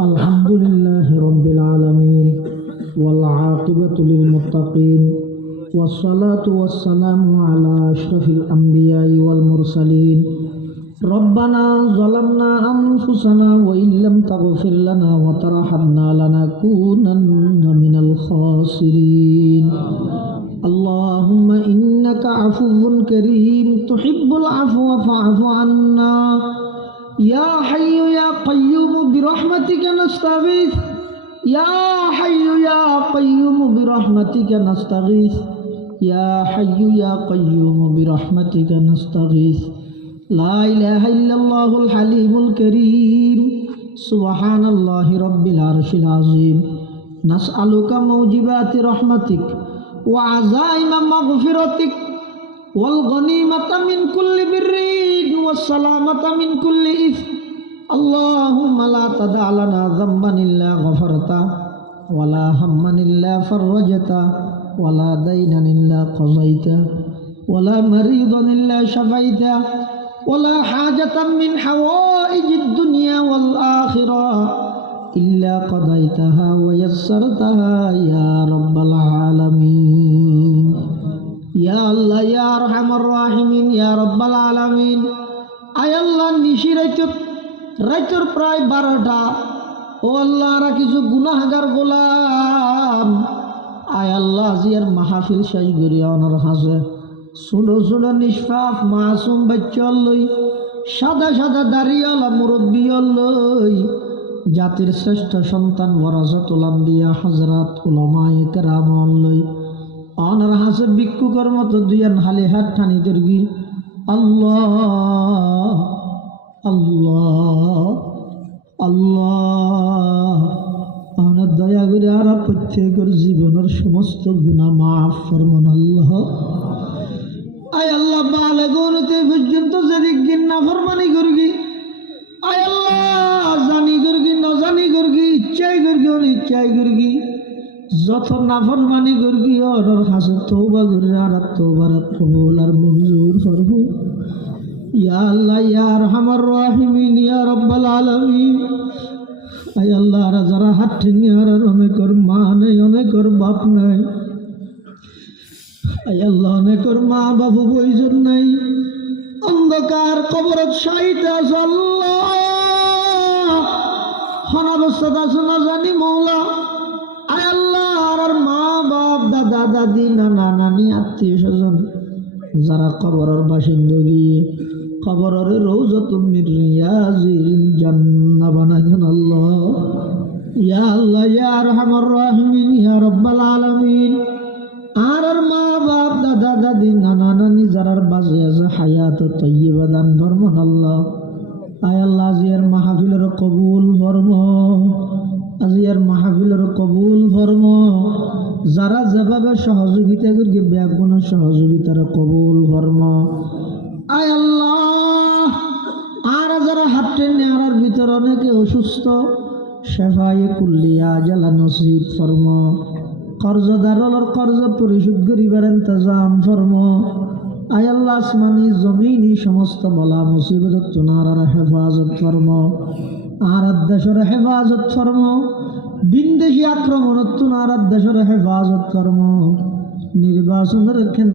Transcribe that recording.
الحمد لله رب العالمين والعاقبة للمتقين والصلاة والسلام على أشرف الأنبياء والمرسلين ربنا ظلمنا أنفسنا وإن لم تغفر لنا وترحمنا لنكونن من الخاسرين اللهم إنك عفو كريم تحب العفو فاعف عنا يا حي يا قيوم برحمتك نستغيث يا حي يا قيوم برحمتك نستغيث يا حي يا قيوم برحمتك نستغيث لا إله إلا الله الحليم الكريم سبحان الله رب العرش العظيم نسألك موجبات رحمتك وعزائم مغفرتك والغنيمة من كل بر والسلامة من كل إثم اللهم لا تدع لنا ذنبا إلا غفرته ولا هما إلا فرجته ولا دينا إلا قضيته ولا مريضا إلا شفيته ولا حاجة من حوائج الدنيا والآخرة إلا قضيتها ويسرتها يا رب العالمين يا الله يا أرحم الراحمين يا رب العالمين আয় আল্লাহ নিশি রাইতর প্রায় 12টা ও আল্লাহ আর কিছু গুনাহগার গোলাম আয় আল্লাহ জিয়ার মাহফিল শেষ করিয়া ওনার হাসে ছোট ছোট নিষ্পাপ মাসুম বাচ্চা লই সাদা সাদা দাড়িওয়ালা মুরব্বী লই জাতির শ্রেষ্ঠ সন্তান ওয়ারাসাতুল আম্বিয়া হযরত উলামায়ে কেরাম লই ওনার হাসে ভিক্ষুকের মতো দুইয়ান হালি হাত টানি দর্গি আল্লাহ আল্লাহ আল্লাহ আপনার দয়া করে আর প্রত্যেকের জীবনের সমস্ত গুনাহ মাফ ফরমান আল্লাহ আয় আল্লাহ বালেগনতে পর্যন্ত যদি গিন্না ফরমানি করগি আয় আল্লাহ জানি করগি না জানি করগি ইচ্ছাই করগি অনিচ্ছাই করগি যত নাফরমানি করগি ওর কাছে তওবা করে আর তওবার কবুল আর মঞ্জুর ফরমু ইয়া আল্লাহ ইয়া আরহামার রাহিমিন ইয়া রাব্বাল আলামিন আয় আল্লাহ আর যারা হাত ঠেঙে আর অনেকর মা নেই অনেকর বাপ নাই আয় আল্লাহ অনেকর মা বাবু বইজন নাই অন্ধকার কবরত শাহিদ আছে আল্লাহ হনাবস্থাত আছে না জানি মৌলা আয় আল্লাহ আর মা বাপ দাদা দাদি নানা নানি আত্মীয় স্বজন যারা কবরের বাসিন্দা গিয়ে কবরের রওজাতুম মির রিয়াজিল জান্নাহ বানায় দেন আল্লাহ ইয়া আল্লাহ ইয়া আরহামার রাহিমিন ইয়া রাব্বাল আলামিন আর মা বাপ দাদা দাদি নানা নানি যারার বাজে আছে হায়াত তাইয়্যিবা দান ফরমান আল্লাহ আয় আল্লাহ আজিয়ার মাহফিলের কবুল ফরমা আজিয়ার মাহফিলের কবুল ফরমা যারা যেভাবে সহযোগিতা করি ব্যাগুণ সহযোগিতার কবুল ফরমা আয় আল্লাহ আর যারা হাঁটতে নেওয়ার ভিতর অনেকে অসুস্থ শেফায়ে কুল্লিয়া জালা নসিব ফরমা কর্জদারর কর্জ পরিশোধ করিবার ইন্তজাম ফরমা আয় আল্লাহ আসমানি জমিনি সমস্ত বলা মুসিবত তুনার হেফাজত ফরমা আর দেশের হেফাজত ফরমা বিন্দেশি আক্রমণ তুনার দেশের হেফাজত ফরমা নির্বাচনের